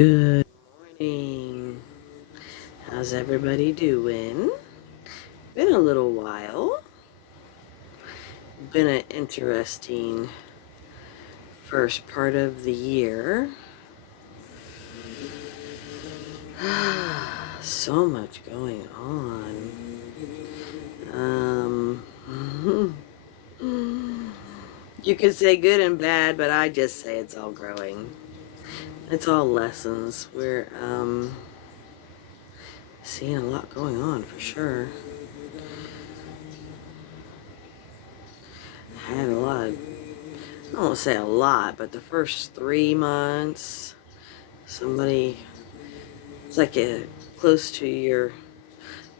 Good morning. How's everybody doing? Been a little while. Been an interesting first part of the year. So much going on. You could say good and bad, but I just say it's all growing. It's all lessons. We're seeing a lot going on for sure. I had a lot of, I won't say a lot, but the first 3 months, somebody, it's like close to your,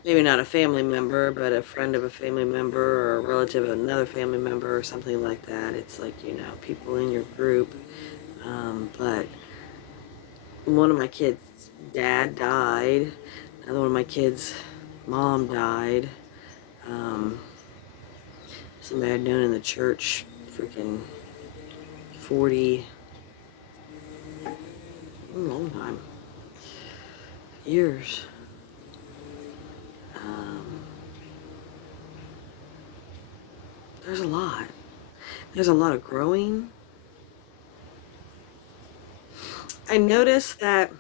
maybe not a family member, but a friend of a family member or a relative of another family member or something like that. It's like, people in your group. But one of my kids' dad died. Another one of my kids' mom died. Somebody I'd known in the church, freaking 40, a long time, years. There's a lot. There's a lot of growing. I noticed that,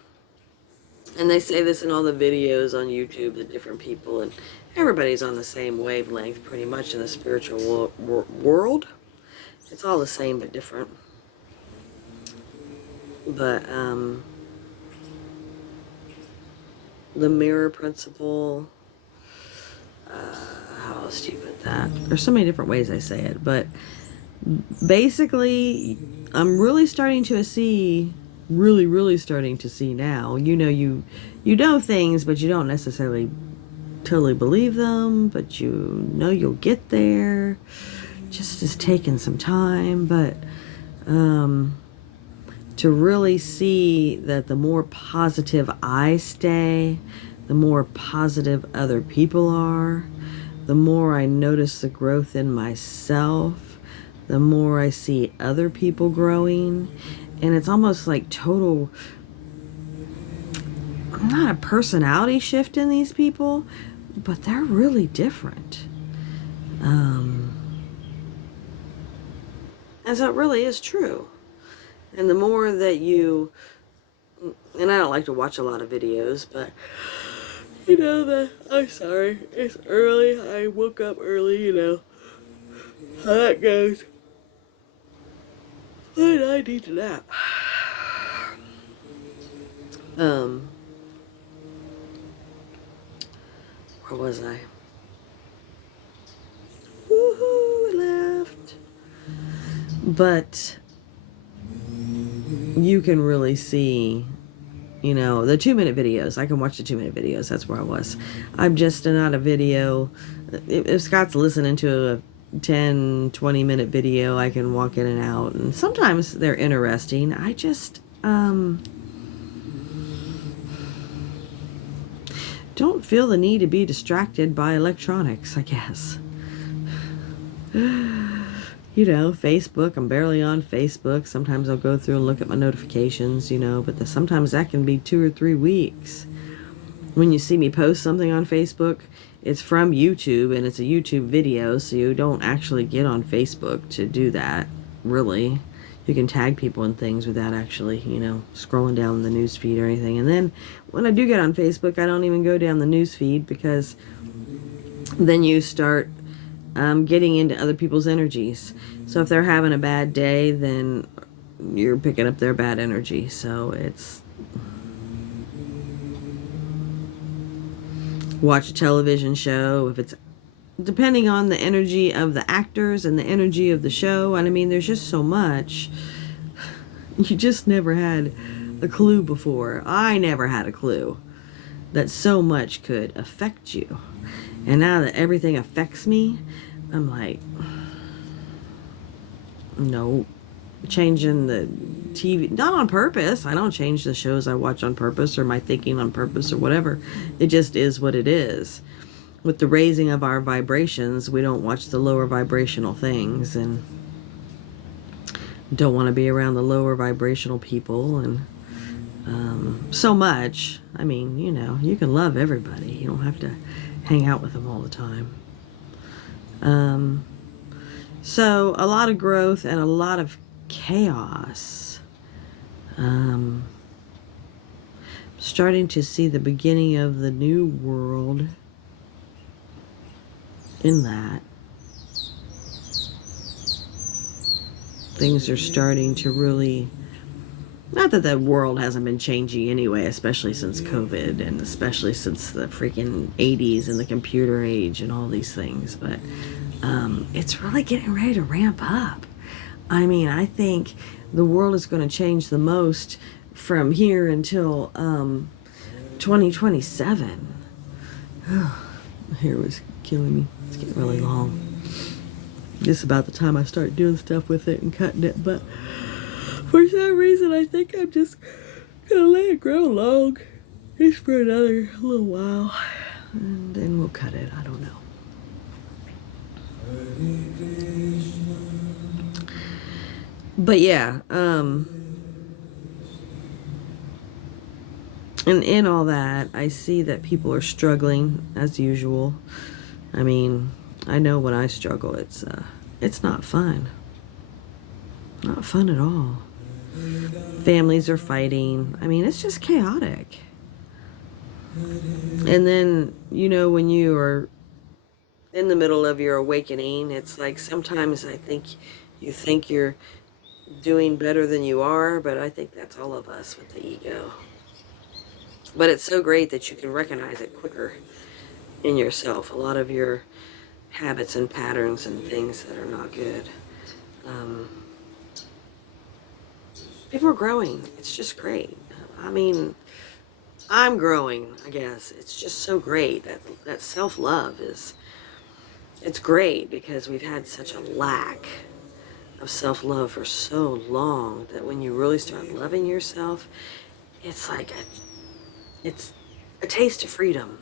and they say this in all the videos on YouTube, the different people, and everybody's on the same wavelength pretty much in the spiritual world. It's all the same but different. But the mirror principle, how else do you put that? There's so many different ways I say it, but basically I'm really starting to see, really starting to see now, you know things, but you don't necessarily totally believe them, but you'll get there. Just is taking some time, but to really see that the more positive I stay, the more positive other people are, the more I notice the growth in myself, the more I see other people growing. And it's almost like total, not a personality shift in these people, but they're really different. And so it really is true. And the more that you, and I don't like to watch a lot of videos, but I'm sorry, it's early, I woke up early, how that goes. And I need to nap. Where was I? Woohoo, I left. But you can really see, the 2-minute videos. I can watch the 2-minute videos. That's where I was. I'm just not a video. If Scott's listening to a 10, 20-minute video, I can walk in and out. And sometimes they're interesting. I just don't feel the need to be distracted by electronics, I guess. Facebook, I'm barely on Facebook. Sometimes I'll go through and look at my notifications, but sometimes that can be 2 or 3 weeks. When you see me post something on Facebook, it's from YouTube and it's a YouTube video, so you don't actually get on Facebook to do that, really. You can tag people and things without actually, scrolling down the news feed or anything. And then when I do get on Facebook, I don't even go down the news feed, because then you start getting into other people's energies. So if they're having a bad day, then you're picking up their bad energy. So it's watch a television show, if it's depending on the energy of the actors and the energy of the show. And I mean, there's just so much. You just never had a clue before. I never had a clue that so much could affect you. And now that everything affects me, I'm like, no, changing the TV, not on purpose. I don't change the shows I watch on purpose or my thinking on purpose or whatever. It just is what it is. With the raising of our vibrations, we don't watch the lower vibrational things, and don't want to be around the lower vibrational people. And so much. I mean, you can love everybody. You don't have to hang out with them all the time. So a lot of growth and a lot of chaos. Starting to see the beginning of the new world in that. Things are starting to really, not that the world hasn't been changing anyway, especially since COVID and especially since the freaking 80s and the computer age and all these things, but it's really getting ready to ramp up. I mean, I think the world is going to change the most from here until 2027. My hair was killing me. It's getting really long. Just about the time I start doing stuff with it and cutting it, but for some reason I think I'm just gonna let it grow long just for another little while, and then we'll cut it. I don't know. But yeah, and in all that, I see that people are struggling as usual. I mean, I know when I struggle, it's not fun. Not fun at all. Families are fighting. I mean, it's just chaotic. And then, when you are in the middle of your awakening, it's like sometimes I think you think you're doing better than you are, but I think that's all of us with the ego. But it's so great that you can recognize it quicker in yourself. A lot of your habits and patterns and things that are not good. People are growing. It's just great. I mean, I'm growing, I guess. It's just so great that self-love it's great because we've had such a lack of self-love for so long that when you really start loving yourself, it's like it's a taste of freedom.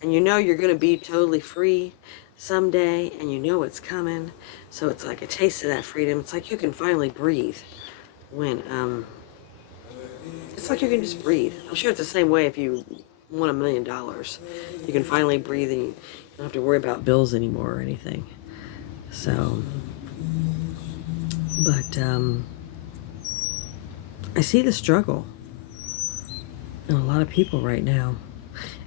And you're going to be totally free someday, and it's coming. So it's like a taste of that freedom. It's like you can finally breathe when it's like you can just breathe. I'm sure it's the same way if you won $1 million. You can finally breathe and you don't have to worry about bills anymore or anything. So, but I see the struggle in a lot of people right now.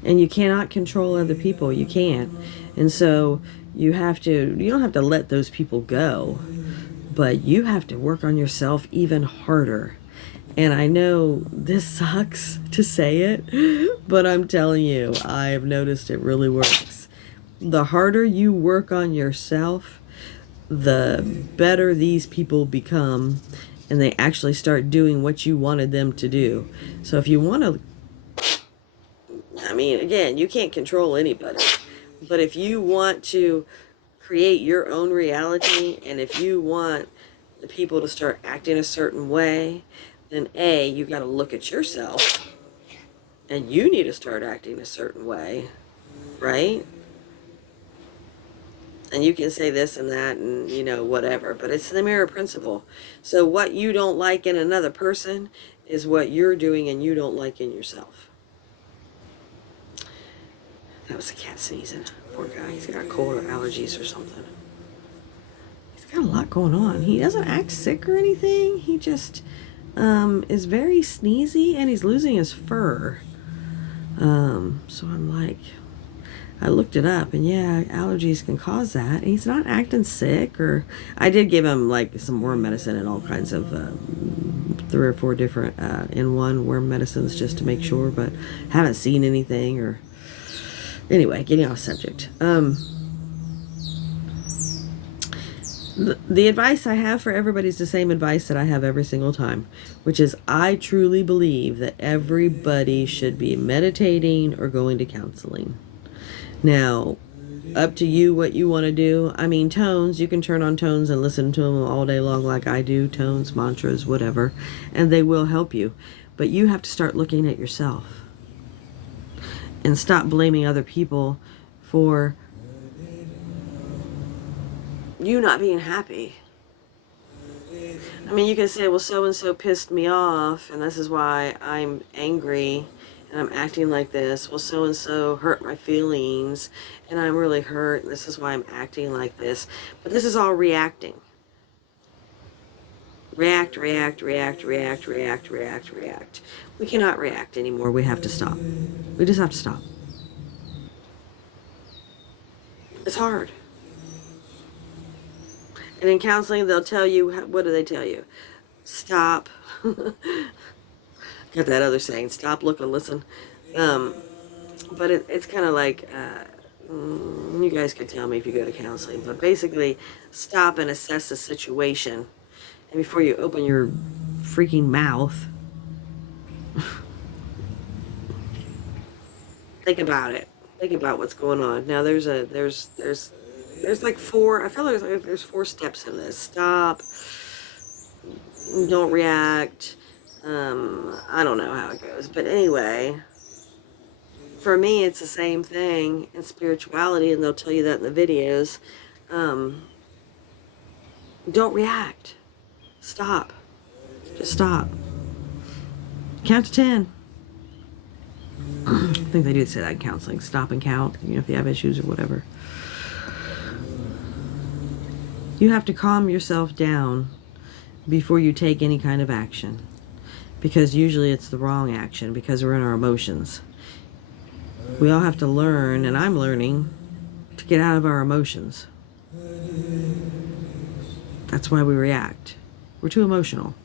And you cannot control other people. You can't. And so you don't have to let those people go, but you have to work on yourself even harder. And I know this sucks to say it, but I'm telling you, I have noticed it really works. The harder you work on yourself, the better these people become, and they actually start doing what you wanted them to do. So if you want to, I mean, again, you can't control anybody, but if you want to create your own reality, and if you want the people to start acting a certain way, then you got to look at yourself, and you need to start acting a certain way, right? And you can say this and that and, whatever, but it's the mirror principle. So what you don't like in another person is what you're doing and you don't like in yourself. That was a cat sneezing. Poor guy. He's got a cold or allergies or something. He's got a lot going on. He doesn't act sick or anything. He just is very sneezy, and he's losing his fur. So I'm like, I looked it up, and yeah, allergies can cause that. And he's not acting sick, or I did give him like some worm medicine and all kinds of 3 or 4 different in one worm medicines just to make sure, but haven't seen anything. Or anyway, getting off subject. The advice I have for everybody is the same advice that I have every single time, which is I truly believe that everybody should be meditating or going to counseling. Now, up to you what you want to do. I mean, tones, you can turn on tones and listen to them all day long like I do, tones, mantras, whatever, and they will help you. But you have to start looking at yourself and stop blaming other people for you not being happy. I mean, you can say, well, so and so pissed me off, and this is why I'm angry and I'm acting like this. Well, so and so hurt my feelings, and I'm really hurt, and this is why I'm acting like this. But this is all reacting. React, react, react, react, react, react, react. We cannot react anymore. We have to stop. We just have to stop. It's hard. And in counseling, they'll tell you, what do they tell you? Stop. Got that other saying, stop, look, and listen. But it's kind of like, you guys can tell me if you go to counseling, but basically, stop and assess the situation. And before you open your freaking mouth, think about it. Think about what's going on. Now there's like four, I feel like there's 4 steps in this. Stop. Don't react. I don't know how it goes. But anyway, for me, it's the same thing in spirituality, and they'll tell you that in the videos. Don't react. Stop. Just stop. Count to 10. I think they do say that in counseling. Stop and count, if you have issues or whatever. You have to calm yourself down before you take any kind of action. Because usually it's the wrong action because we're in our emotions. We all have to learn, and I'm learning, to get out of our emotions. That's why we react. We're too emotional.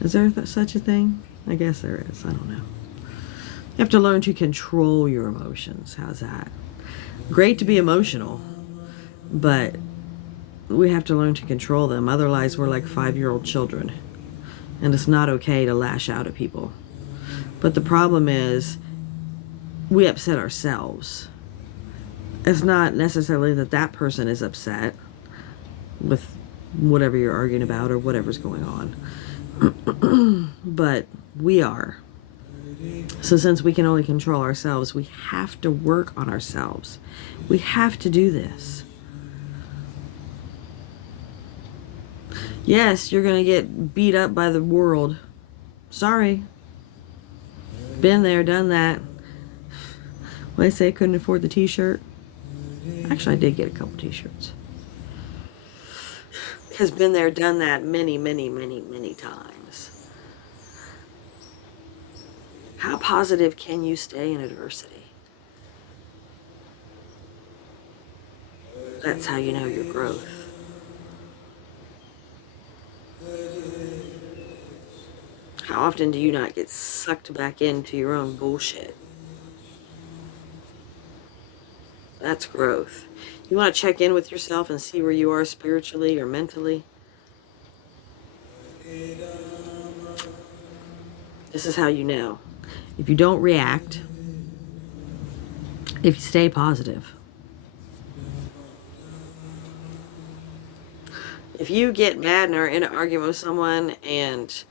Is there such a thing? I guess there is. I don't know. You have to learn to control your emotions. How's that? Great to be emotional, but we have to learn to control them. Otherwise, we're like 5-year-old children, and it's not okay to lash out at people. But the problem is, we upset ourselves. It's not necessarily that that person is upset with whatever you're arguing about or whatever's going on. But we are. So since we can only control ourselves, we have to work on ourselves. We have to do this. Yes, you're going to get beat up by the world. Sorry. Been there, done that. When I say I couldn't afford the t-shirt, actually I did get a couple t-shirts. Has been there, done that many, many, many, many times. How positive can you stay in adversity? That's how you know your growth. How often do you not get sucked back into your own bullshit? That's growth. You want to check in with yourself and see where you are spiritually or mentally? This is how you know. If you don't react, if you stay positive. If you get mad and are in an argument with someone, and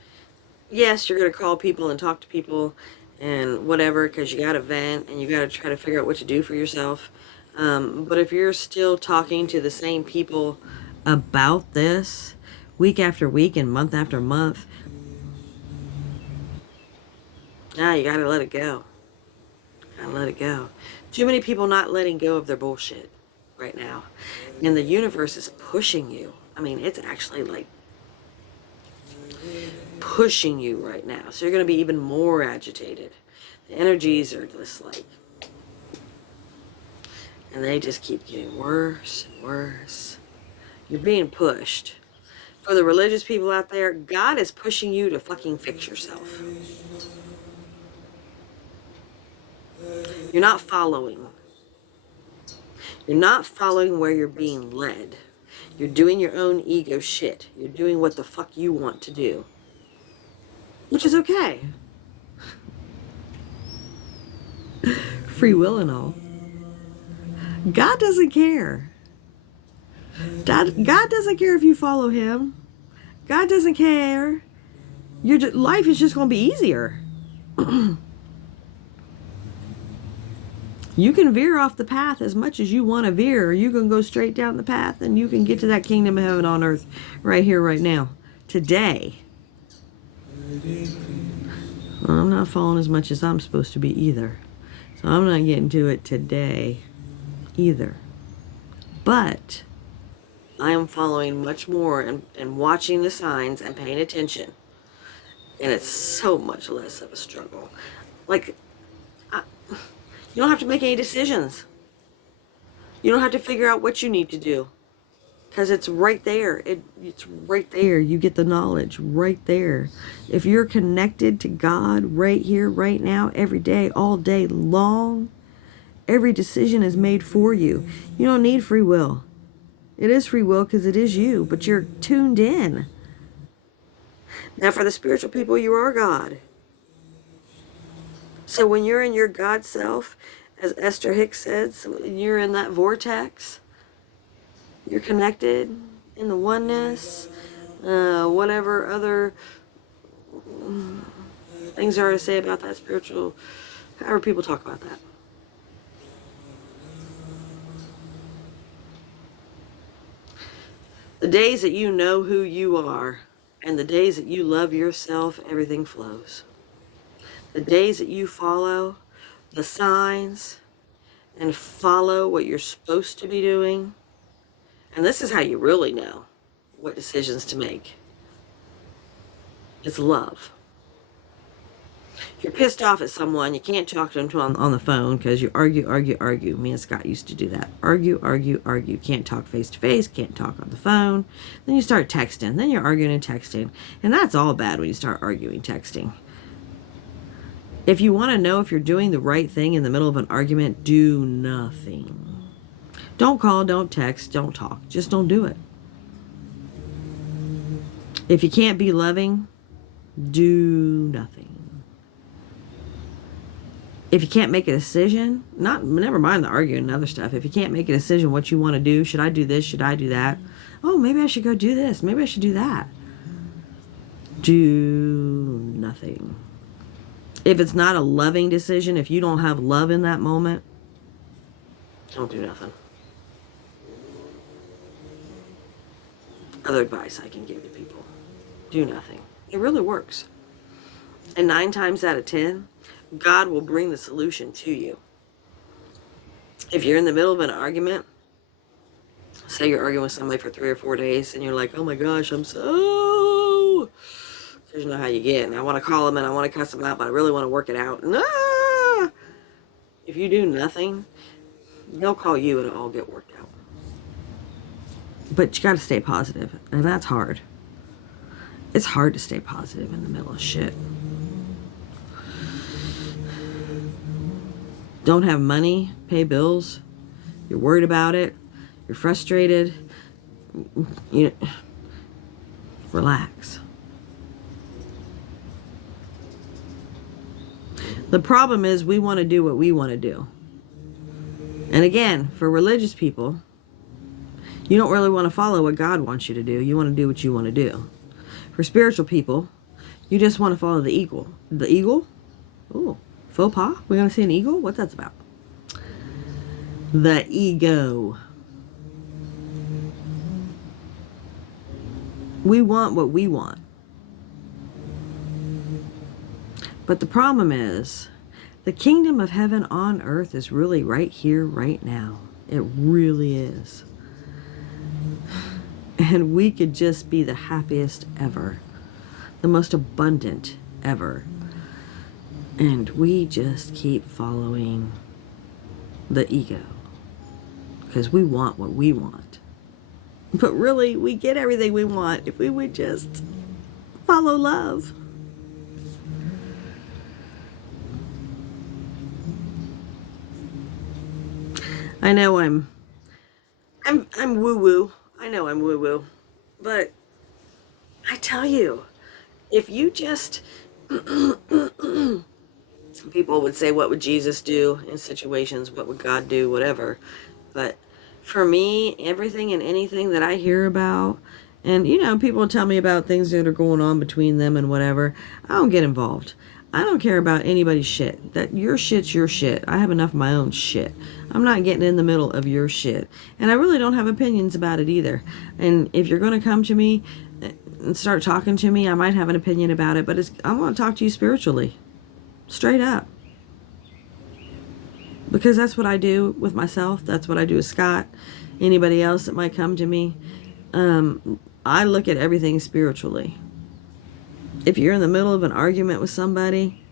yes, you're going to call people and talk to people and whatever, because you got to vent and you got to try to figure out what to do for yourself. But if you're still talking to the same people about this week after week and month after month, you gotta let it go. Gotta let it go. Too many people not letting go of their bullshit right now. And the universe is pushing you. I mean, it's actually like pushing you right now. So you're gonna be even more agitated. The energies are just like, and they just keep getting worse and worse. You're being pushed. For the religious people out there, God is pushing you to fucking fix yourself. You're not following. You're not following where you're being led. You're doing your own ego shit. You're doing what the fuck you want to do. Which is okay. Free will and all. God doesn't care. God doesn't care if you follow him. God doesn't care. Life is just going to be easier. You can veer off the path as much as you want to veer, or you can go straight down the path and you can get to that kingdom of heaven on earth right here, right now, today. Well, I'm not falling as much as I'm supposed to be either. So I'm not getting to it today either. But I am following much more and watching the signs and paying attention. And it's so much less of a struggle. Like, you don't have to make any decisions. You don't have to figure out what you need to do. Because it's right there. It's right there. You get the knowledge right there. If you're connected to God right here, right now, every day, all day long, every decision is made for you. You don't need free will. It is free will because it is you, but you're tuned in. Now, for the spiritual people, you are God. So when you're in your God self, as Esther Hicks says, when you're in that vortex, you're connected in the oneness, whatever other things there are to say about that spiritual, however people talk about that. The days that you know who you are and the days that you love yourself, everything flows. The days that you follow the signs and follow what you're supposed to be doing, and this is how you really know what decisions to make. It's love. You're pissed off at someone, you can't talk to them on the phone because you argue. Me and Scott used to do that. Argue. Can't talk face to face, can't talk on the phone. Then you start texting. Then you're arguing and texting. And that's all bad when you start arguing, texting. If you want to know if you're doing the right thing in the middle of an argument, do nothing. Don't call, don't text, don't talk. Just don't do it. If you can't be loving, do nothing. If you can't make a decision, never mind the arguing and other stuff. If you can't make a decision what you want to do, should I do this? Should I do that? Oh, maybe I should go do this. Maybe I should do that. Do nothing. If it's not a loving decision, if you don't have love in that moment, don't do nothing. Other advice I can give to people. Do nothing. It really works. And 9 times out of 10, God will bring the solution to you. If you're in the middle of an argument, say you're arguing with somebody for 3 or 4 days, and you're like, oh my gosh, I'm so... Because you know how you get. And I want to call them and I want to cuss them out, but I really want to work it out. Ah! If you do nothing, they'll call you and it'll all get worked out. But you got to stay positive, and that's hard. It's hard to stay positive in the middle of shit. Don't have money, pay bills, you're worried about it, you're frustrated, relax. The problem is we want to do what we want to do. And again, for religious people, you don't really want to follow what God wants you to do. You want to do what you want to do. For spiritual people, you just want to follow the eagle. The eagle? Ooh, faux pas? We're going to see an eagle? What's that about? The ego. We want what we want. But the problem is, the kingdom of heaven on earth is really right here, right now. It really is. And we could just be the happiest ever. The most abundant ever. And we just keep following the ego. Because we want what we want. But really, we get everything we want if we would just follow love. I know I'm woo-woo. I know I'm woo-woo. But I tell you, if you just... people would say, what would Jesus do in situations? What would God do? Whatever. But for me, everything and anything that I hear about, and people tell me about things that are going on between them and whatever, I don't get involved. I don't care about anybody's shit. That your shit's your shit. I have enough of my own shit. I'm not getting in the middle of your shit. And I really don't have opinions about it either. And if you're going to come to me and start talking to me, I might have an opinion about it, but I want to talk to you spiritually. Straight up. Because that's what I do with myself. That's what I do with Scott. Anybody else that might come to me. I look at everything spiritually. If you're in the middle of an argument with somebody,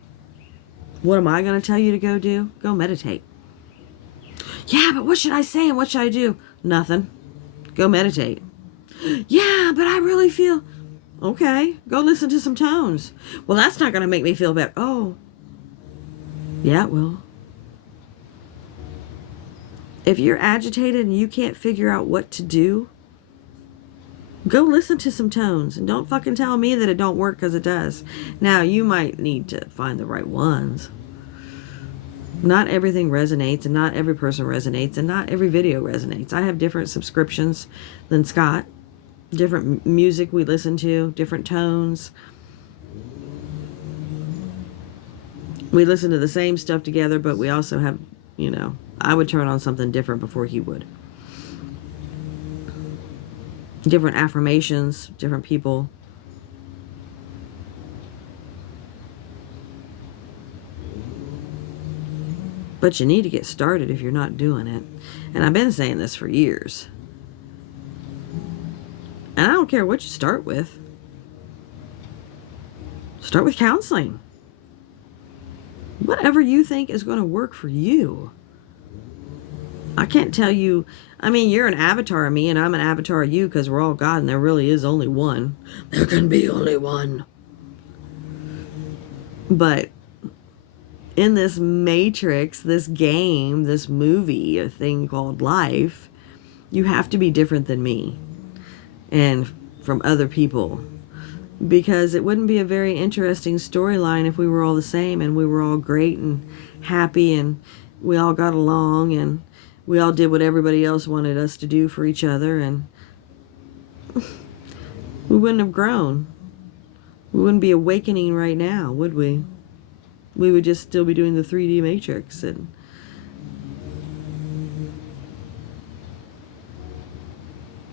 what am I going to tell you to go do? Go meditate. Yeah, but what should I say and what should I do? Nothing. Go meditate. Yeah, but I really feel... Okay, go listen to some tones. Well, that's not going to make me feel better. Oh. Yeah, it will. If you're agitated and you can't figure out what to do, go listen to some tones and don't fucking tell me that it don't work, because it does. Now, you might need to find the right ones. Not everything resonates, and not every person resonates, and not every video resonates. I have different subscriptions than Scott. Different music we listen to, different tones. We listen to the same stuff together, but we also have, I would turn on something different before he would. Different affirmations, different people. But you need to get started if you're not doing it. And I've been saying this for years. And I don't care what you start with. Start with counseling. Whatever you think is going to work for you. I can't tell you. I mean, you're an avatar of me and I'm an avatar of you, because we're all God and there really is only one. There can be only one. But in this matrix, this game, this movie, a thing called life, you have to be different than me and from other people. Because it wouldn't be a very interesting storyline if we were all the same and we were all great and happy and we all got along and we all did what everybody else wanted us to do for each other, and we wouldn't have grown. We wouldn't be awakening right now, would we? We would just still be doing the 3D matrix. And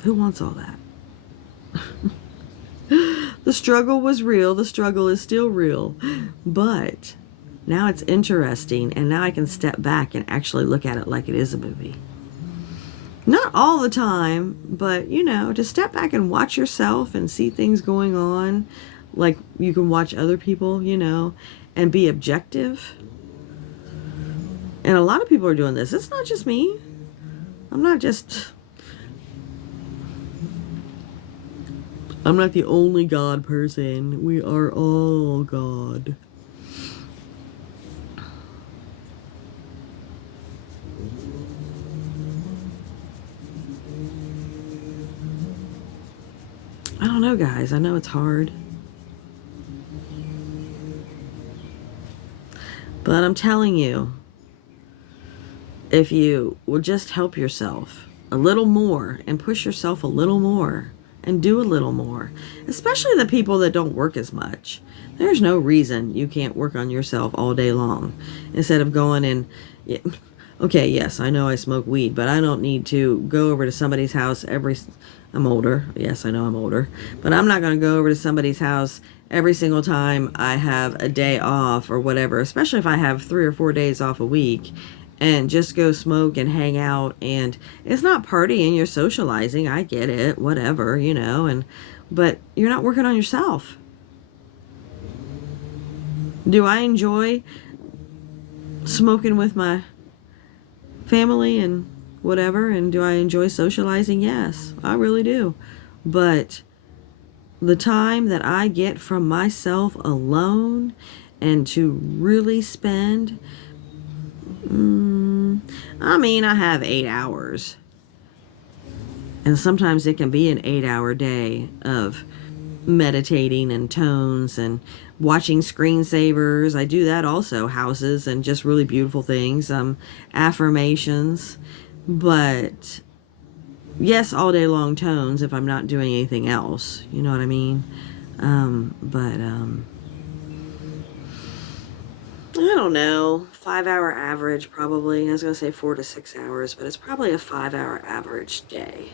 who wants all that? The struggle was real. The struggle is still real. But now it's interesting, and now I can step back and actually look at it like it is a movie. Not all the time, but, to step back and watch yourself and see things going on like you can watch other people, and be objective. And a lot of people are doing this. It's not just me. I'm not the only God person. We are all God. I don't know, guys. I know it's hard. But I'm telling you, if you will just help yourself a little more and push yourself a little more and do a little more, especially the people that don't work as much. There's no reason you can't work on yourself all day long instead of going and... Okay, yes, I know I smoke weed, but I don't need to go over to somebody's house I'm older. Yes, I know I'm older. But I'm not going to go over to somebody's house every single time I have a day off or whatever, especially if I have 3 or 4 days off a week, and just go smoke and hang out. And it's not partying, you're socializing. I get it, whatever, but you're not working on yourself. Do I enjoy smoking with my family and whatever, and do I enjoy socializing? Yes, I really do. But the time that I get from myself alone and to really spend, I have 8 hours, and sometimes it can be an 8-hour day of meditating and tones and watching screensavers. I do that also, houses and just really beautiful things, affirmations. But yes, all day long tones if I'm not doing anything else, you know what I mean? I don't know, 5-hour average probably. I was going to say 4 to 6 hours, but it's probably a 5-hour average day.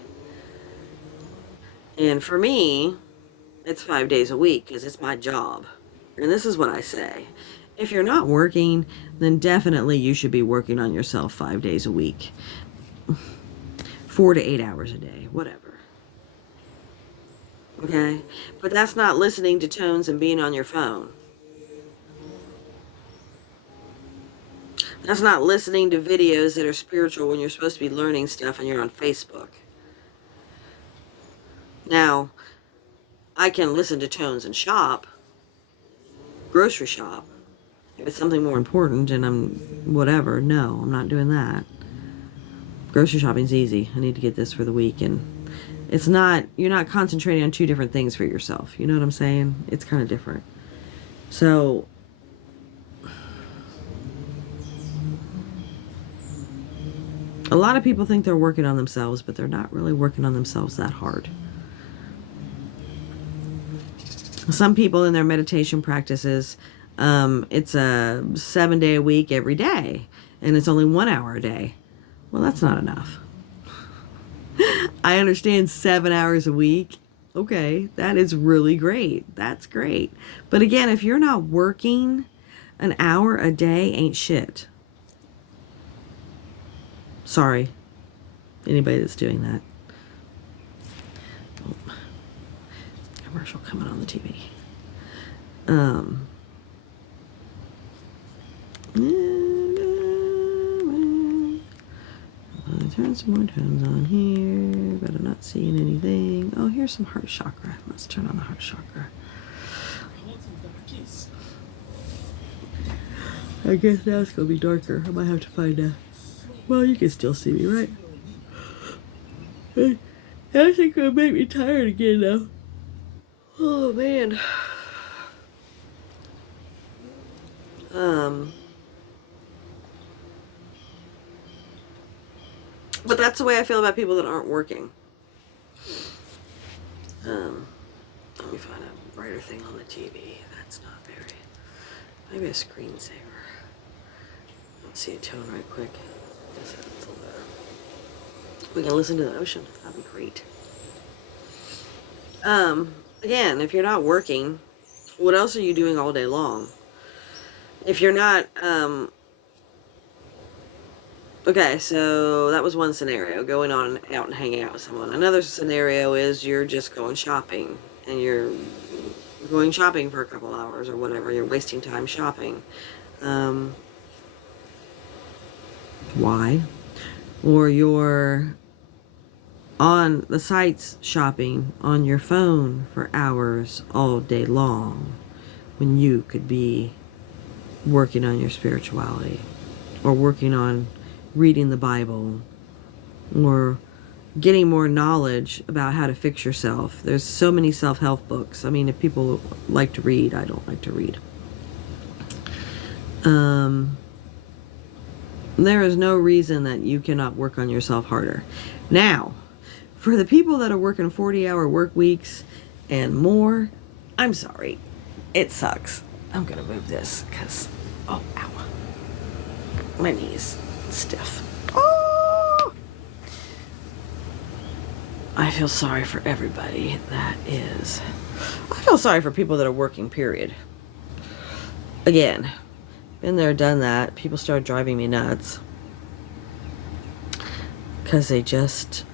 And for me, it's 5 days a week because it's my job. And this is what I say. If you're not working, then definitely you should be working on yourself 5 days a week. 4 to 8 hours a day, whatever. Okay? But that's not listening to tones and being on your phone. That's not listening to videos that are spiritual when you're supposed to be learning stuff and you're on Facebook. Now, I can listen to tones and shop, grocery shop. If it's something more important and I'm whatever, no, I'm not doing that. Grocery shopping's easy. I need to get this for the week, and it's not, you're not concentrating on two different things for yourself. You know what I'm saying? It's kind of different. So, a lot of people think they're working on themselves, but they're not really working on themselves that hard. Some people in their meditation practices, it's a 7-day a week every day, and it's only 1 hour a day. Well, that's not enough. I understand 7 hours a week. Okay, that is really great. That's great. But again, if you're not working, an hour a day ain't shit. Sorry, anybody that's doing that. Oh, commercial coming on the TV. Turn some more tones on here, but I'm not seeing anything. Oh, here's some heart chakra. Let's turn on the heart chakra. I guess now it's gonna be darker. I might have to find a. Well, you can still see me, right? That's gonna make me tired again, though. Oh man. But that's the way I feel about people that aren't working. Let me find a brighter thing on the TV. That's not very. Maybe a screensaver. Let's see a tone right quick. We can listen to the ocean. That'd be great. Again, if you're not working, what else are you doing all day long? If you're not, okay, so that was one scenario, going on out and hanging out with someone. Another scenario is you're just going shopping, and you're going shopping for a couple hours or whatever. You're wasting time shopping. Why? Or you're on the sites shopping on your phone for hours all day long when you could be working on your spirituality, or working on reading the Bible, or getting more knowledge about how to fix yourself. There's so many self-help books. I mean, if people like to read, I don't like to read. There is no reason that you cannot work on yourself harder. Now, for the people that are working 40-hour work weeks and more, I'm sorry. It sucks. I'm going to move this because, oh, ow. My knee's stiff. Oh! I feel sorry for everybody that is. I feel sorry for people that are working, period. Again, been there, done that. People started driving me nuts because they just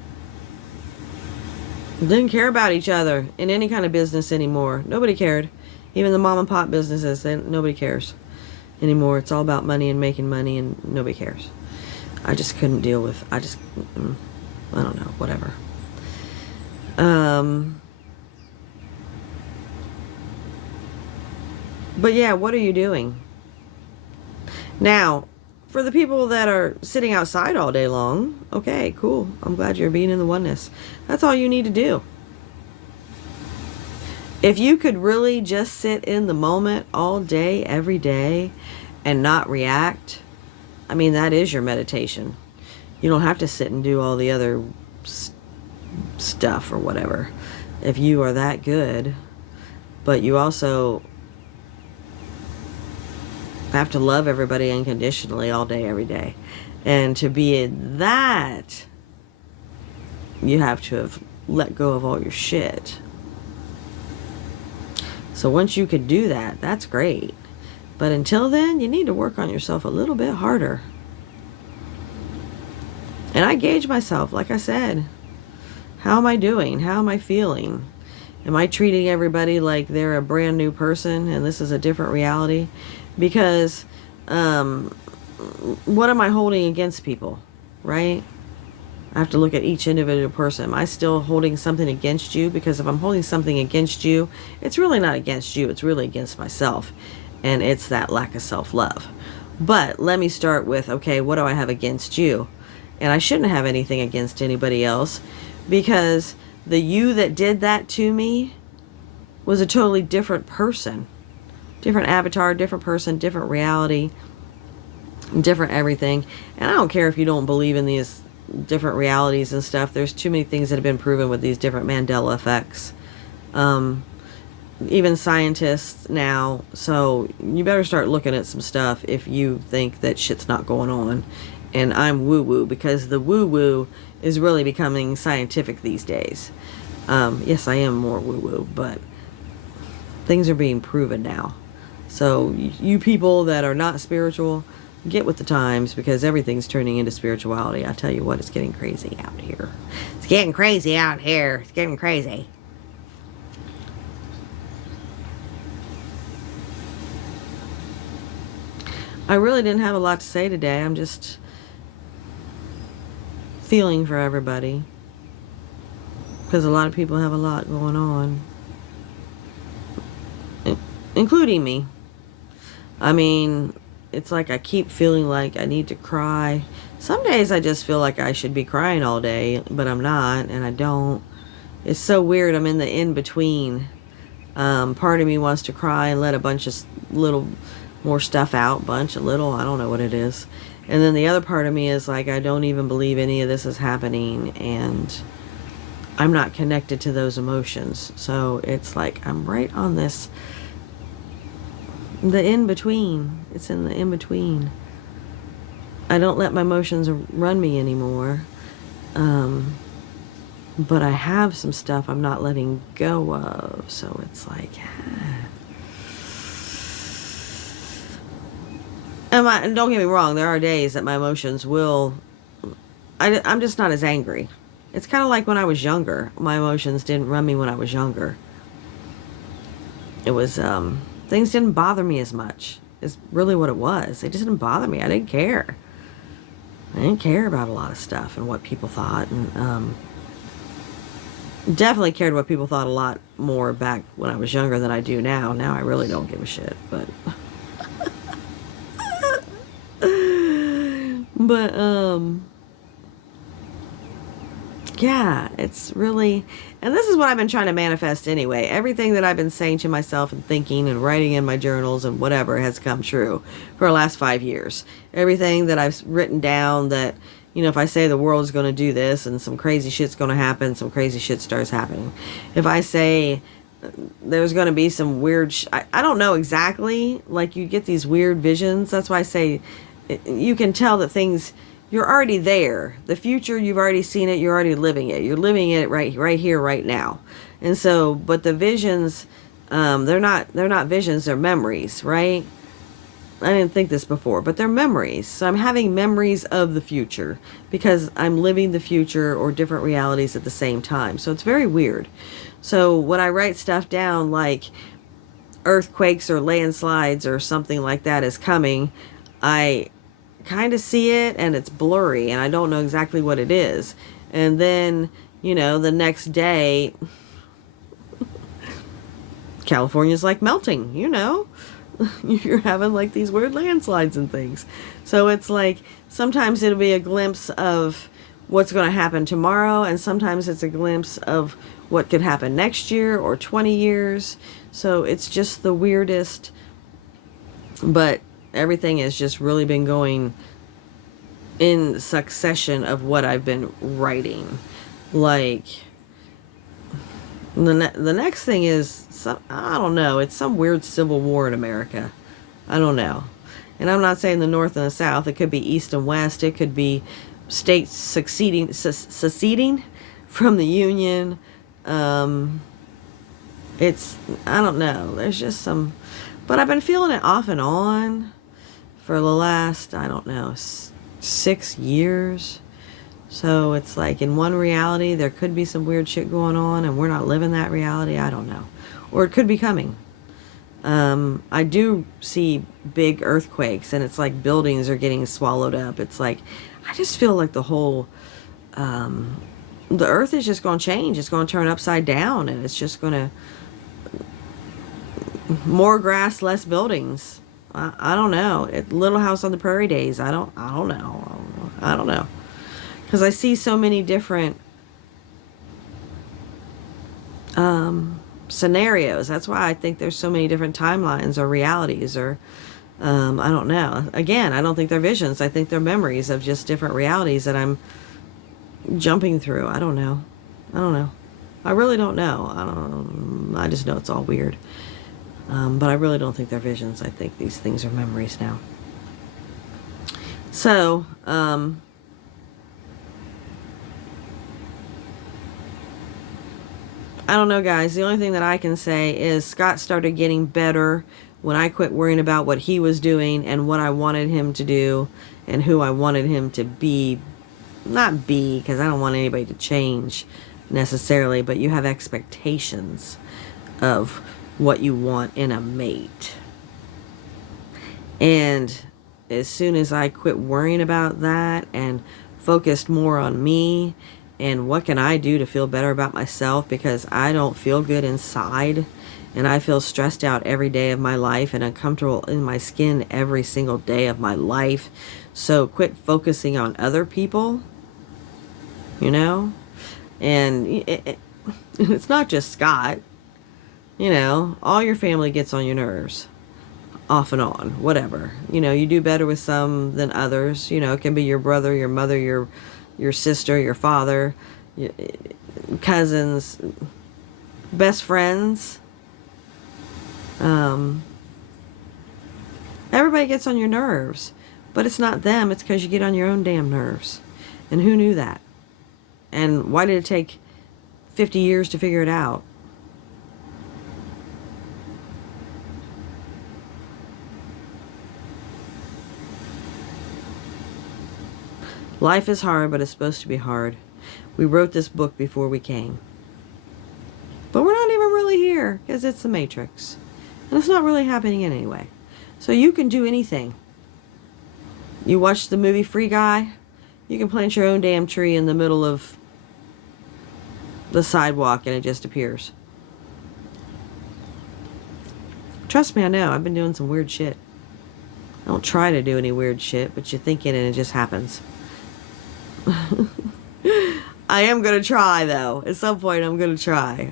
didn't care about each other in any kind of business anymore. Nobody cared. Even the mom and pop businesses, nobody cares anymore. It's all about money and making money, and nobody cares. I just couldn't deal with, I don't know, whatever. But yeah, what are you doing? Now, for the people that are sitting outside all day long, okay, cool. I'm glad you're being in the oneness. That's all you need to do. If you could really just sit in the moment all day, every day, and not react, I mean, that is your meditation. You don't have to sit and do all the other stuff or whatever. If you are that good, but you also have to love everybody unconditionally all day, every day. And to be in that, you have to have let go of all your shit. So once you could do that, that's great. But until then, you need to work on yourself a little bit harder. And I gauge myself, like I said. How am I doing? How am I feeling? Am I treating everybody like they're a brand new person and this is a different reality? Because what am I holding against people, right? I have to look at each individual person. Am I still holding something against you? Because if I'm holding something against you, it's really not against you. It's really against myself. And it's that lack of self-love. But let me start with, okay, what do I have against you? And I shouldn't have anything against anybody else, because the you that did that to me was a totally different person. Different avatar, different person, different reality, different everything. And I don't care if you don't believe in these different realities and stuff. There's too many things that have been proven with these different Mandela effects. Even scientists now. So you better start looking at some stuff if you think that shit's not going on. And I'm woo-woo, because the woo-woo is really becoming scientific these days. Yes, I am more woo-woo, but things are being proven now. So you people that are not spiritual, get with the times, because everything's turning into spirituality. I tell you what, it's getting crazy out here. It's getting crazy out here. It's getting crazy. I really didn't have a lot to say today. I'm just feeling for everybody, because a lot of people have a lot going on, including me. I mean, it's like I keep feeling like I need to cry. Some days I just feel like I should be crying all day, but I'm not, and I don't. It's so weird. I'm in the in-between. Part of me wants to cry and let a bunch of little more stuff out. I don't know what it is. And then the other part of me is like, I don't even believe any of this is happening, and I'm not connected to those emotions. So it's like I'm right on this, the in-between. It's in the in-between. I don't let my emotions run me anymore. But I have some stuff I'm not letting go of. So it's like, and don't get me wrong, there are days that my emotions will, I'm just not as angry. It's kind of like when I was younger. My emotions didn't run me when I was younger. It was, things didn't bother me as much, is really what it was. They just didn't bother me. I didn't care. I didn't care about a lot of stuff and what people thought. And definitely cared what people thought a lot more back when I was younger than I do now. Now I really don't give a shit, but... But, yeah, it's really, and this is what I've been trying to manifest anyway. Everything that I've been saying to myself and thinking and writing in my journals and whatever has come true for the last 5 years. Everything that I've written down that, you know, if I say the world's going to do this and some crazy shit's going to happen, some crazy shit starts happening. If I say there's going to be some weird, I don't know exactly, like you get these weird visions. That's why I say you can tell that things, you're already there. The future, you've already seen it. You're already living it. You're living it right here, right now. And so, but the visions, they're not visions. They're memories, right? I didn't think this before, but they're memories. So I'm having memories of the future because I'm living the future or different realities at the same time. So it's very weird. So when I write stuff down like earthquakes or landslides or something like that is coming, I kind of see it and it's blurry and I don't know exactly what it is. And then, you know, the next day, California's like melting, you know. You're having like these weird landslides and things. So it's like sometimes it'll be a glimpse of what's going to happen tomorrow, and sometimes it's a glimpse of what could happen next year or 20 years. So it's just the weirdest, but everything has just really been going in succession of what I've been writing. Like the next thing is some, I don't know, it's some weird civil war in America. I don't know. And I'm not saying the North and the South. It could be East and West. It could be states seceding from the Union. It's, I don't know. There's just some, but I've been feeling it off and on for the last, I don't know, 6 years. So it's like in one reality, there could be some weird shit going on and we're not living that reality. I don't know. Or it could be coming. I do see big earthquakes and it's like buildings are getting swallowed up. It's like, I just feel like the whole, the earth is just going to change. It's going to turn upside down and it's just going to, more grass, less buildings. I don't know. Little House on the Prairie days. I don't know. Because I see so many different scenarios. That's why I think there's so many different timelines or realities or I don't know. Again, I don't think they're visions. I think they're memories of just different realities that I'm jumping through. I don't know. I really don't know. I just know it's all weird. But I really don't think they're visions. I think these things are memories now. So, I don't know, guys. The only thing that I can say is Scott started getting better when I quit worrying about what he was doing and what I wanted him to do and who I wanted him to be. Not be, because I don't want anybody to change necessarily, but you have expectations of what you want in a mate. And as soon as I quit worrying about that and focused more on me and what can I do to feel better about myself, because I don't feel good inside and I feel stressed out every day of my life and uncomfortable in my skin every single day of my life. So quit focusing on other people, you know? And it's not just Scott. You know, all your family gets on your nerves, off and on, whatever. You know, you do better with some than others. You know, it can be your brother, your mother, your sister, your father, your cousins, best friends. Everybody gets on your nerves, but it's not them. It's because you get on your own damn nerves. And who knew that? And why did it take 50 years to figure it out? Life is hard, but it's supposed to be hard. We wrote this book before we came. But we're not even really here, because it's the Matrix. And it's not really happening anyway. So you can do anything. You watch the movie Free Guy, you can plant your own damn tree in the middle of the sidewalk and it just appears. Trust me, I know. I've been doing some weird shit. I don't try to do any weird shit, but you think it and it just happens. I am going to try, though. At some point, I'm going to try.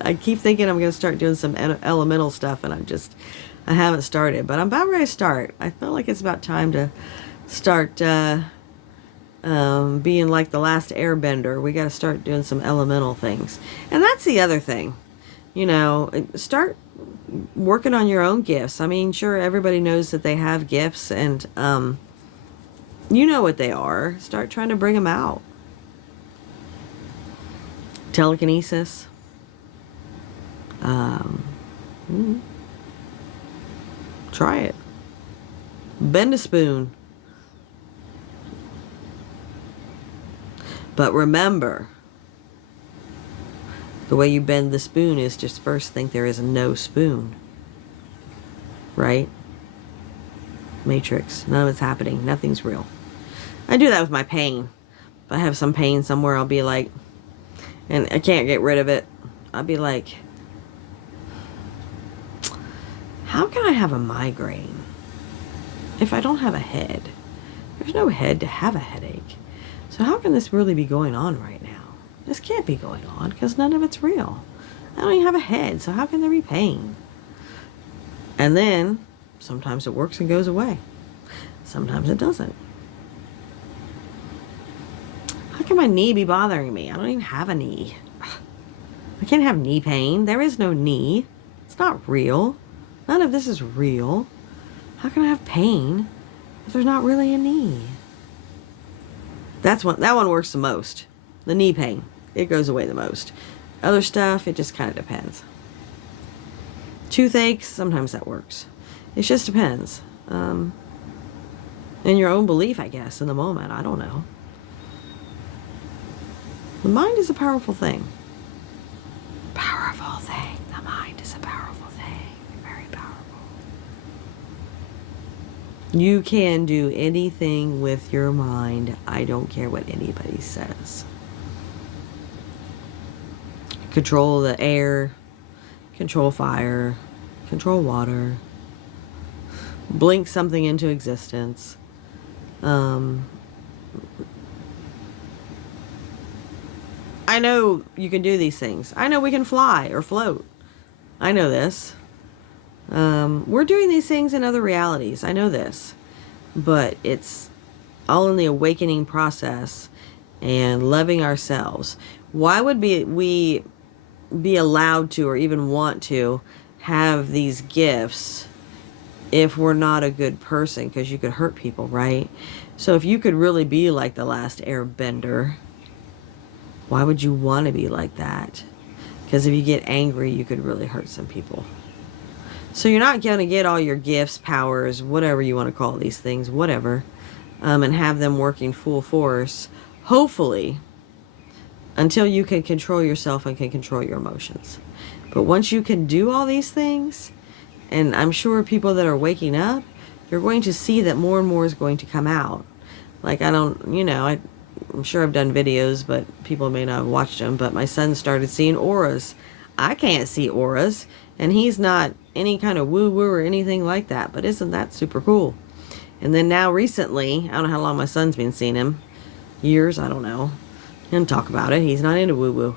I keep thinking I'm going to start doing some elemental stuff, and I haven't started. But I'm about ready to start. I feel like it's about time to start being like the last airbender. We got to start doing some elemental things. And that's the other thing. You know, start working on your own gifts. I mean, sure, everybody knows that they have gifts, and you know what they are. Start trying to bring them out. Telekinesis. Try it. Bend a spoon. But remember, the way you bend the spoon is just first think there is no spoon. Right? Matrix. None of it's happening. Nothing's real. I do that with my pain. If I have some pain somewhere, I'll be like, and I can't get rid of it, I'll be like, how can I have a migraine if I don't have a head? There's no head to have a headache. So how can this really be going on right now? This can't be going on because none of it's real. I don't even have a head, so how can there be pain? And then sometimes it works and goes away. Sometimes it doesn't. How can my knee be bothering me? I don't even have a knee. I can't have knee pain. There is no knee. It's not real. None of this is real. How can I have pain if there's not really a knee? That one works the most. The knee pain, it goes away the most. Other stuff, it just kind of depends. Toothaches, sometimes that works. It just depends. In your own belief, I guess, in the moment. I don't know. The mind is a powerful thing. Powerful thing. The mind is a powerful thing. Very powerful. You can do anything with your mind. I don't care what anybody says. Control the air, control fire, control water, blink something into existence. I know you can do these things. I know we can fly or float. I know this. We're doing these things in other realities. I know this. But it's all in the awakening process and loving ourselves. Why would we be allowed to, or even want to, have these gifts if we're not a good person? Because you could hurt people, right? So if you could really be like the last airbender, why would you want to be like that? Because if you get angry, you could really hurt some people. So you're not going to get all your gifts, powers, whatever you want to call these things, whatever, and have them working full force, hopefully, until you can control yourself and can control your emotions. But once you can do all these things, and I'm sure people that are waking up, you're going to see that more and more is going to come out. Like, I'm sure I've done videos, but people may not have watched them, but my son started seeing auras. I can't see auras, and he's not any kind of woo-woo or anything like that, but isn't that super cool? And then now recently, I don't know how long my son's been seeing him. Years, I don't know. He doesn't talk about it. He's not into woo-woo.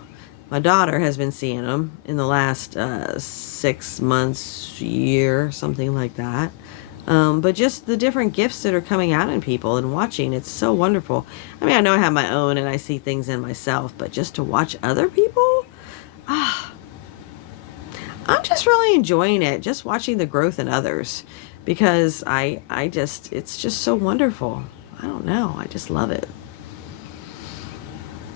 My daughter has been seeing him in the last 6 months, year, something like that. But just the different gifts that are coming out in people and watching, it's so wonderful. I mean, I know I have my own and I see things in myself, but just to watch other people, I'm just really enjoying it, just watching the growth in others, because it's just so wonderful. I don't know, I just love it.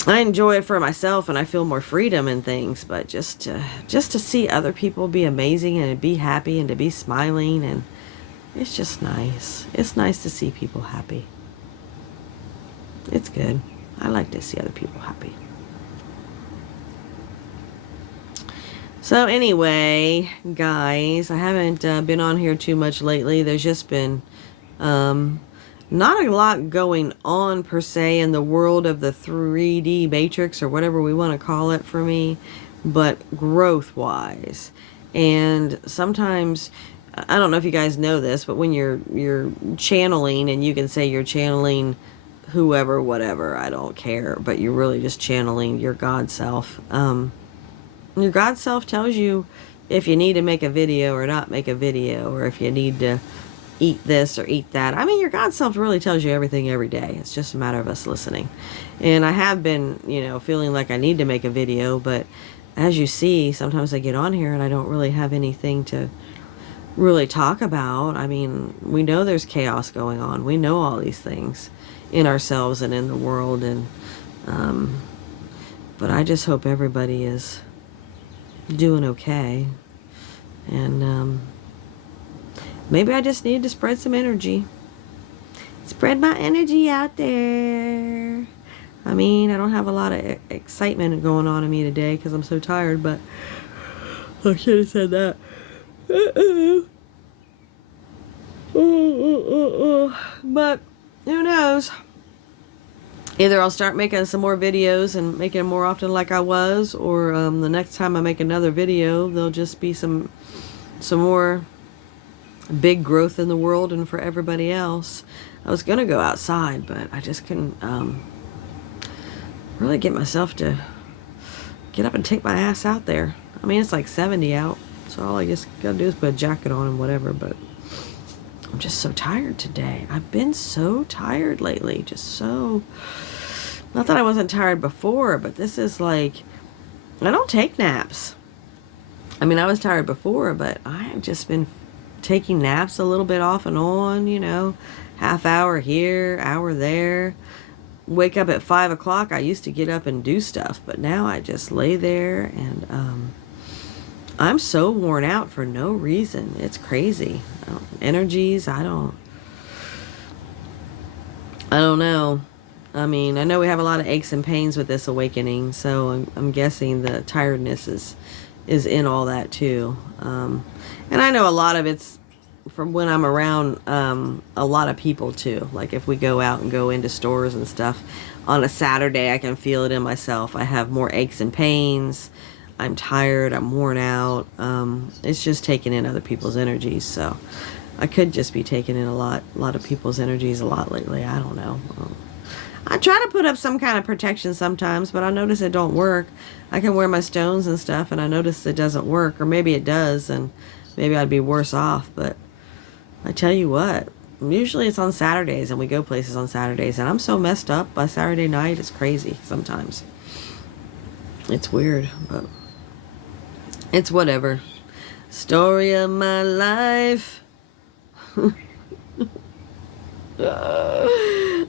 I enjoy it for myself and I feel more freedom in things, but just to see other people be amazing and be happy and to be smiling, and it's just nice. It's nice to see people happy. It's good. I like to see other people happy. So anyway, guys, I haven't been on here too much lately. There's just been not a lot going on per se in the world of the 3D matrix or whatever we want to call it for me, but growth wise. And sometimes, I don't know if you guys know this, but when you're channeling, and you can say you're channeling whoever, whatever, I don't care, but you're really just channeling your God self. Your God self tells you if you need to make a video or not make a video, or if you need to eat this or eat that. I mean, your God self really tells you everything every day. It's just a matter of us listening. And I have been, feeling like I need to make a video, but as you see, sometimes I get on here and I don't really have anything to really talk about. I mean, we know there's chaos going on. We know all these things in ourselves and in the world, and but I just hope everybody is doing okay. And maybe I just need to spread some energy. Spread my energy out there. I mean, I don't have a lot of excitement going on in me today because I'm so tired, but I should have said that. But who knows? Either I'll start making some more videos and making them more often like I was, or the next time I make another video, there'll just be some more big growth in the world and for everybody else. I was going to go outside, but I just couldn't really get myself to get up and take my ass out there. I mean, it's like 70 out, so all I just got to do is put a jacket on and whatever, but I'm just so tired today. I've been so tired lately, just so, not that I wasn't tired before, but this is like, I don't take naps. I mean, I was tired before, but I have just been taking naps a little bit off and on, half hour here, hour there. Wake up at 5 o'clock. I used to get up and do stuff, but now I just lay there, and I'm so worn out for no reason. It's crazy. Energies, I don't know. I mean, I know we have a lot of aches and pains with this awakening, so I'm guessing the tiredness is in all that too. And I know a lot of it's from when I'm around a lot of people too. Like if we go out and go into stores and stuff on a Saturday, I can feel it in myself. I have more aches and pains. I'm tired. I'm worn out. It's just taking in other people's energies. So I could just be taking in a lot of people's energies a lot lately. I don't know. I try to put up some kind of protection sometimes, but I notice it don't work. I can wear my stones and stuff, and I notice it doesn't work, or maybe it does, and maybe I'd be worse off. But I tell you what, usually it's on Saturdays, and we go places on Saturdays, and I'm so messed up by Saturday night, it's crazy sometimes. It's weird, but it's whatever. Story of my life.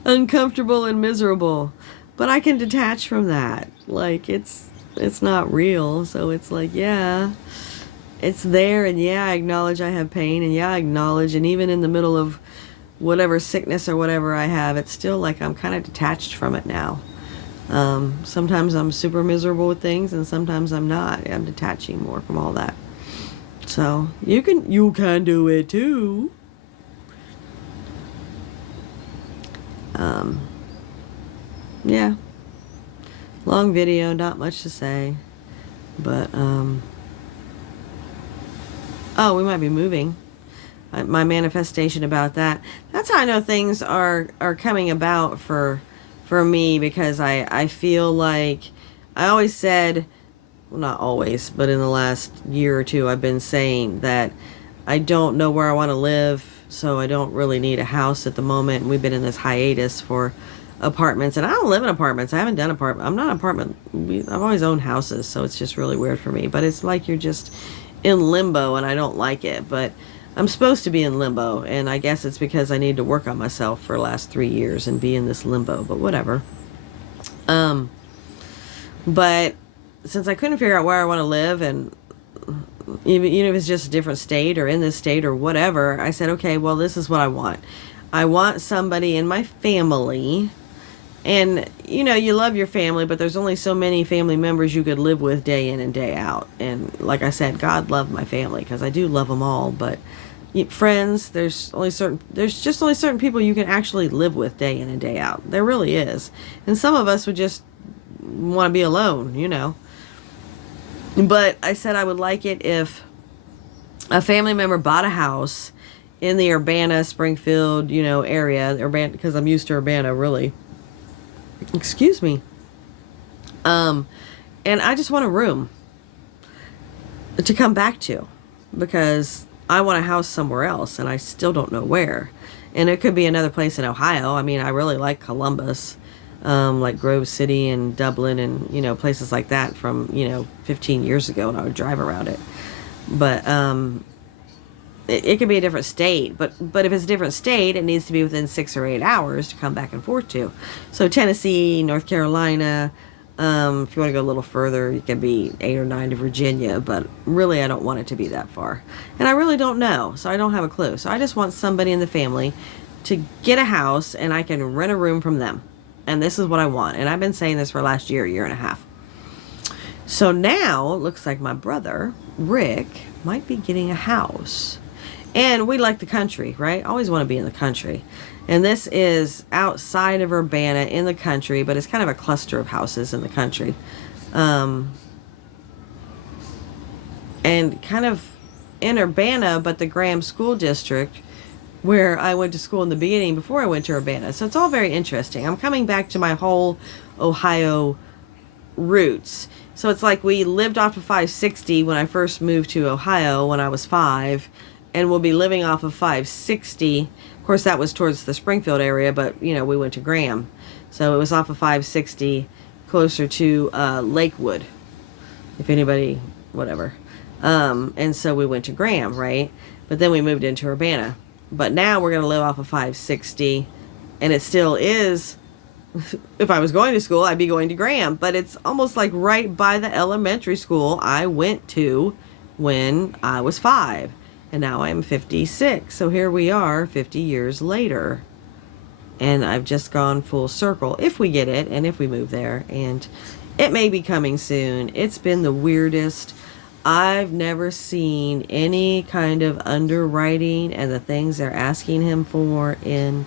Uncomfortable and miserable, but I can detach from that. Like it's not real, so it's like, yeah, it's there, and yeah, I acknowledge I have pain, and yeah, I acknowledge, and even in the middle of whatever sickness or whatever I have, it's still like I'm kind of detached from it now. Sometimes I'm super miserable with things, and sometimes I'm not. I'm detaching more from all that. So you can do it too. Yeah, long video, not much to say, but oh, we might be moving. My manifestation about that. That's how I know things are coming about for me, because I feel like I always said, well, not always, but in the last year or two, I've been saying that I don't know where I want to live, so I don't really need a house at the moment. We've been in this hiatus for apartments, and I don't live in apartments. I haven't done apartment. I'm not apartment. I've always owned houses, so it's just really weird for me. But it's like you're just in limbo, and I don't like it. But I'm supposed to be in limbo, and I guess it's because I need to work on myself for the last 3 years and be in this limbo. But whatever. But since I couldn't figure out where I want to live, and even if it's just a different state or in this state or whatever, I said, okay, well, this is what I want. I want somebody in my family. And, you love your family, but there's only so many family members you could live with day in and day out. And like I said, God loved my family, because I do love them all. But friends, there's just only certain people you can actually live with day in and day out. There really is. And some of us would just want to be alone, But I said I would like it if a family member bought a house in the Urbana, Springfield, area, Urbana, because I'm used to Urbana, really. Excuse me. And I just want a room to come back to, because I want a house somewhere else, and I still don't know where. And it could be another place in Ohio. I mean, I really like Columbus, like Grove City and Dublin and, places like that from, 15 years ago when I would drive around it. But it could be a different state, but if it's a different state, it needs to be within 6 or 8 hours to come back and forth to. So Tennessee, North Carolina, if you want to go a little further, it can be 8 or 9 to Virginia, but really I don't want it to be that far. And I really don't know, so I don't have a clue. So I just want somebody in the family to get a house, and I can rent a room from them. And this is what I want. And I've been saying this for last year and a half. So now it looks like my brother, Rick, might be getting a house. And we like the country, right? I always want to be in the country. And this is outside of Urbana in the country, but it's kind of a cluster of houses in the country. And kind of in Urbana, but the Graham School District, where I went to school in the beginning before I went to Urbana. So it's all very interesting. I'm coming back to my whole Ohio roots. So it's like we lived off of 560 when I first moved to Ohio when I was 5. And we'll be living off of 560. Of course, that was towards the Springfield area, but, we went to Graham. So it was off of 560, closer to Lakewood, if anybody, whatever. And so we went to Graham, right? But then we moved into Urbana. But now we're going to live off of 560. And it still is, if I was going to school, I'd be going to Graham. But it's almost like right by the elementary school I went to when I was 5. And now I'm 56. So here we are 50 years later. And I've just gone full circle, if we get it and if we move there. And it may be coming soon. It's been the weirdest. I've never seen any kind of underwriting and the things they're asking him for in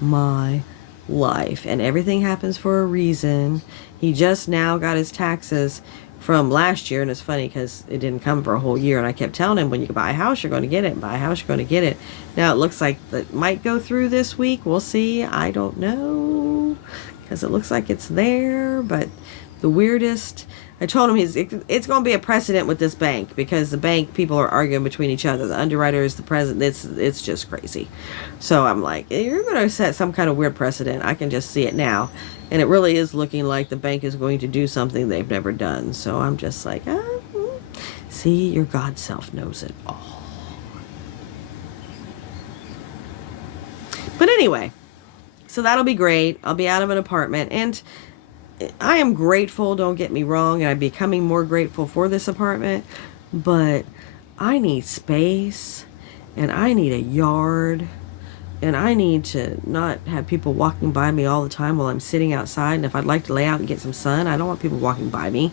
my life. And everything happens for a reason. He just now got his taxes from last year, and it's funny because it didn't come for a whole year, and I kept telling him, when you buy a house, you're going to get it, buy a house, you're going to get it. Now it looks like that might go through this week. We'll see. I don't know, because it looks like it's there. But the weirdest, I told him it's going to be a precedent with this bank, because the bank people are arguing between each other, the underwriters, the president. It's just crazy. So I'm like, you're going to set some kind of weird precedent. I can just see it now. And it really is looking like the bank is going to do something they've never done. So I'm just like, see, your God self knows it all. But anyway, so that'll be great. I'll be out of an apartment. And I am grateful, don't get me wrong. And I'm becoming more grateful for this apartment. But I need space. And I need a yard. And I need to not have people walking by me all the time while I'm sitting outside. And if I'd like to lay out and get some sun, I don't want people walking by me.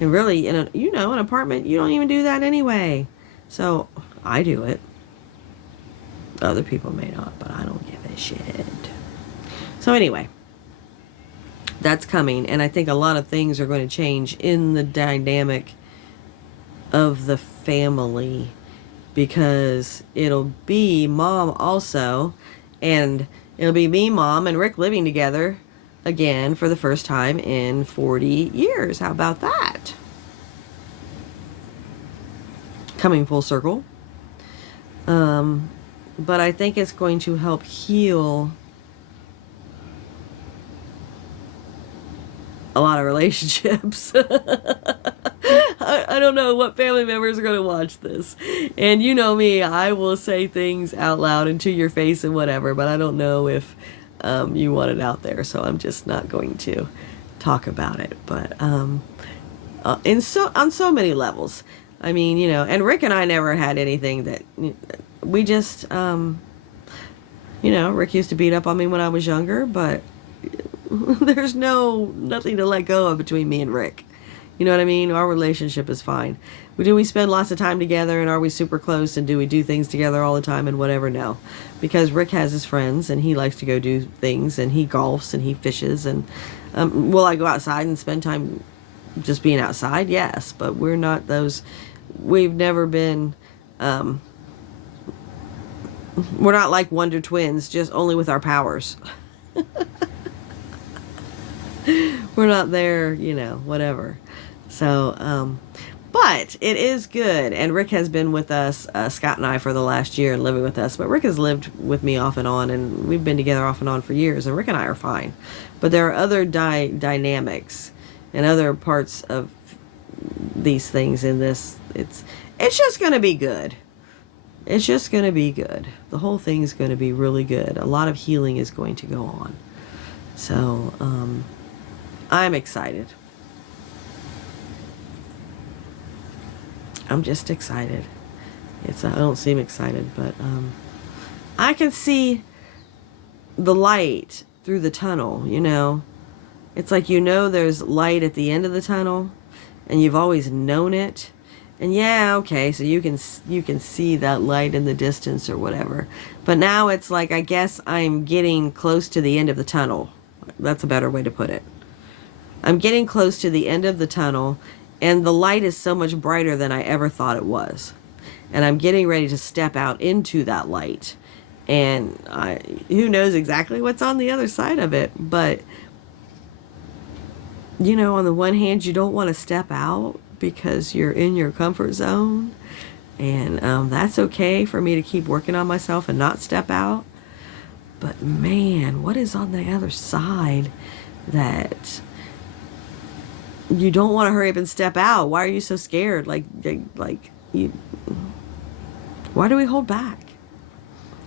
And really, an apartment, you don't even do that anyway. So I do it. Other people may not, but I don't give a shit. So anyway, that's coming. And I think a lot of things are going to change in the dynamic of the family, because it'll be Mom also, and it'll be me, Mom, and Rick living together again for the first time in 40 years. How about that? Coming full circle. But I think it's going to help heal a lot of relationships. I don't know what family members are going to watch this. And you know me, I will say things out loud and to your face and whatever, but I don't know if you want it out there, so I'm just not going to talk about it. But on so many levels. I mean, and Rick and I never had anything that we just, Rick used to beat up on me when I was younger, but there's nothing to let go of between me and Rick. You know what I mean? Our relationship is fine. Do we spend lots of time together, and are we super close, and do we do things together all the time and whatever? No. Because Rick has his friends, and he likes to go do things, and he golfs, and he fishes, and will I go outside and spend time just being outside? Yes, but we're not those. We've never been, we're not like Wonder Twins, just only with our powers. We're not there, whatever. So, but it is good. And Rick has been with us, Scott and I, for the last year and living with us. But Rick has lived with me off and on, and we've been together off and on for years. And Rick and I are fine. But there are other dynamics and other parts of these things in this. It's just going to be good. It's just going to be good. The whole thing's going to be really good. A lot of healing is going to go on. So, I'm excited. I'm just excited. I don't seem excited, but I can see the light through the tunnel, It's like there's light at the end of the tunnel, and you've always known it. And yeah, okay, so you can see that light in the distance or whatever. But now it's like, I guess I'm getting close to the end of the tunnel. That's a better way to put it. I'm getting close to the end of the tunnel, and the light is so much brighter than I ever thought it was. And I'm getting ready to step out into that light. And who knows exactly what's on the other side of it. But, on the one hand, you don't want to step out because you're in your comfort zone. And that's okay for me to keep working on myself and not step out. But, man, what is on the other side that you don't want to hurry up and step out? Why are you so scared? Like you, why do we hold back?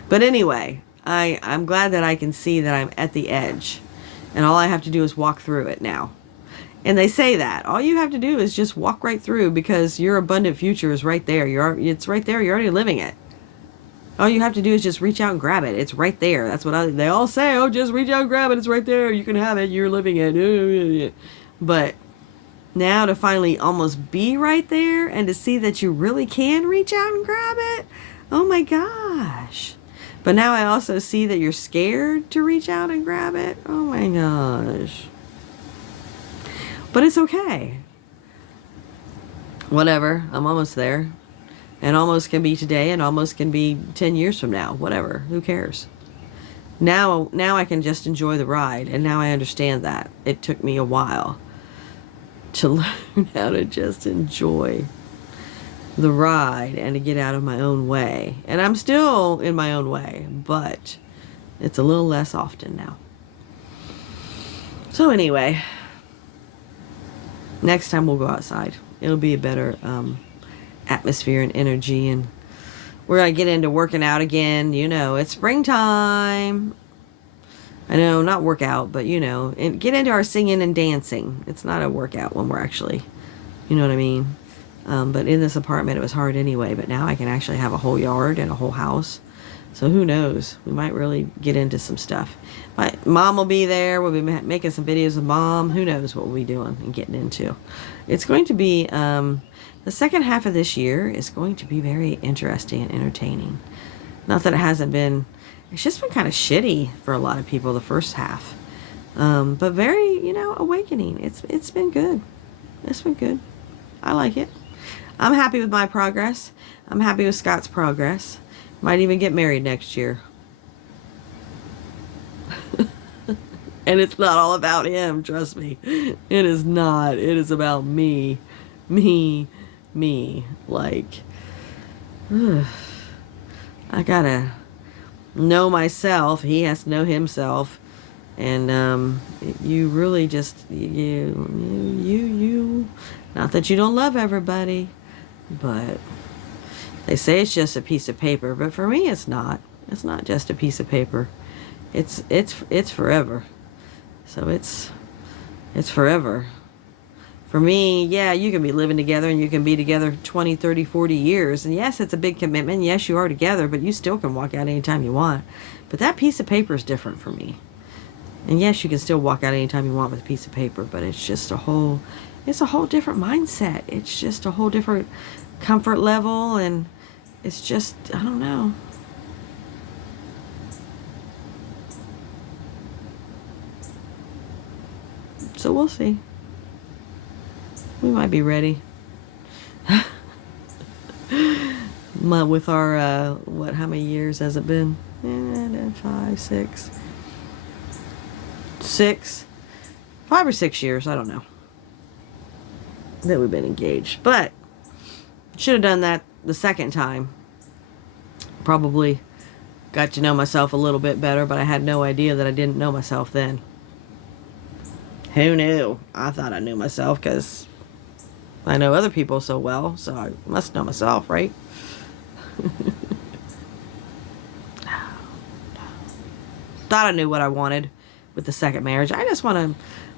But anyway, I'm glad that I can see that I'm at the edge, and all I have to do is walk through it now. And they say that all you have to do is just walk right through, because your abundant future is right there. It's right there. You're already living it. All you have to do is just reach out and grab it. It's right there. That's what they all say. Oh, just reach out and grab it. It's right there. You can have it. You're living it. But now to finally almost be right there and to see that you really can reach out and grab it. Oh my gosh. But now I also see that you're scared to reach out and grab it. Oh my gosh. But it's okay. Whatever. I'm almost there. And almost can be today, and almost can be 10 years from now. Whatever. Who cares? Now I can just enjoy the ride. And now I understand that. It took me a while to learn how to just enjoy the ride and to get out of my own way. And I'm still in my own way, but it's a little less often now. So anyway, next time we'll go outside. It'll be a better atmosphere and energy, and we're going to get into working out again. You know, it's springtime. I know, not workout, but you know, and get into our singing and dancing. It's not a workout when we're actually, you know what I mean? But in this apartment, it was hard anyway, but now I can actually have a whole yard and a whole house. So who knows? We might really get into some stuff. My mom will be there. We'll be making some videos with mom. Who knows what we'll be doing and getting into. It's going to be, the second half of this year is going to be very interesting and entertaining. Not that it hasn't been, it's just been kind of shitty for a lot of people the first half. But very, you know, awakening. It's been good. It's been good. I like it. I'm happy with my progress. I'm happy with Scott's progress. Might even get married next year. And it's not all about him, trust me. It is not. It is about me. Me. Like, I gotta know myself. He has to know himself. And you really just, you, not that you don't love everybody, but they say it's just a piece of paper, but for me it's not. It's not just a piece of paper. It's forever. So it's forever. For me, yeah, you can be living together and you can be together 20, 30, 40 years. And yes, it's a big commitment. Yes, you are together, but you still can walk out anytime you want. But that piece of paper is different for me. And yes, you can still walk out anytime you want with a piece of paper, but it's just a whole different mindset. It's just a whole different comfort level, and it's just, I don't know. So we'll see. We might be ready. With our, how many years has it been? 5 or 6 years, I don't know, that we've been engaged. But should have done that the second time. Probably got to know myself a little bit better, but I had no idea that I didn't know myself then. Who knew? I thought I knew myself because I know other people so well, so I must know myself, right? Thought I knew what I wanted with the second marriage. I just want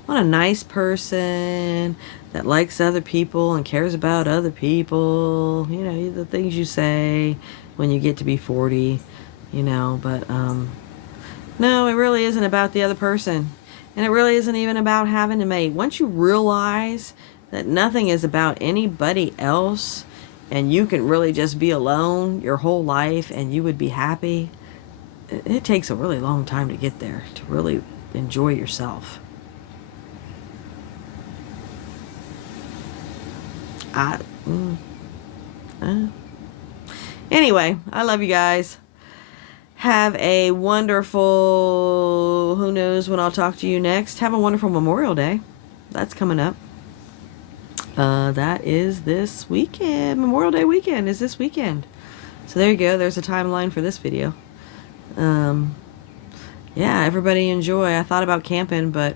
a nice person that likes other people and cares about other people. You know, the things you say when you get to be 40, you know, but no, it really isn't about the other person. And it really isn't even about having a mate. Once you realize that nothing is about anybody else and you can really just be alone your whole life and you would be happy, it takes a really long time to get there, to really enjoy yourself. Anyway, I love you guys. Have a wonderful, who knows when I'll talk to you next. Have a wonderful Memorial Day. That's coming up. That is this weekend. Memorial Day weekend is this weekend. So there you go. There's a timeline for this video. Yeah, everybody enjoy. I thought about camping, but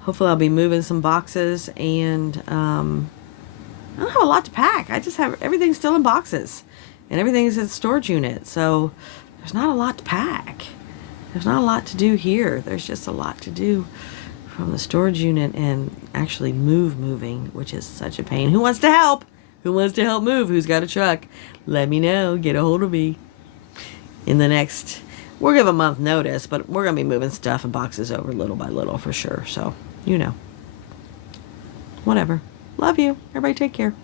hopefully I'll be moving some boxes and I don't have a lot to pack. I just have everything still in boxes, and everything's in the storage unit. So there's not a lot to pack. There's not a lot to do here. There's just a lot to do from the storage unit and actually moving, which is such a pain. Who wants to help? Who wants to help move? Who's got a truck? Let me know. Get a hold of me. In the next, we'll give a month notice, but we're going to be moving stuff and boxes over little by little for sure. So, you know. Whatever. Love you. Everybody take care.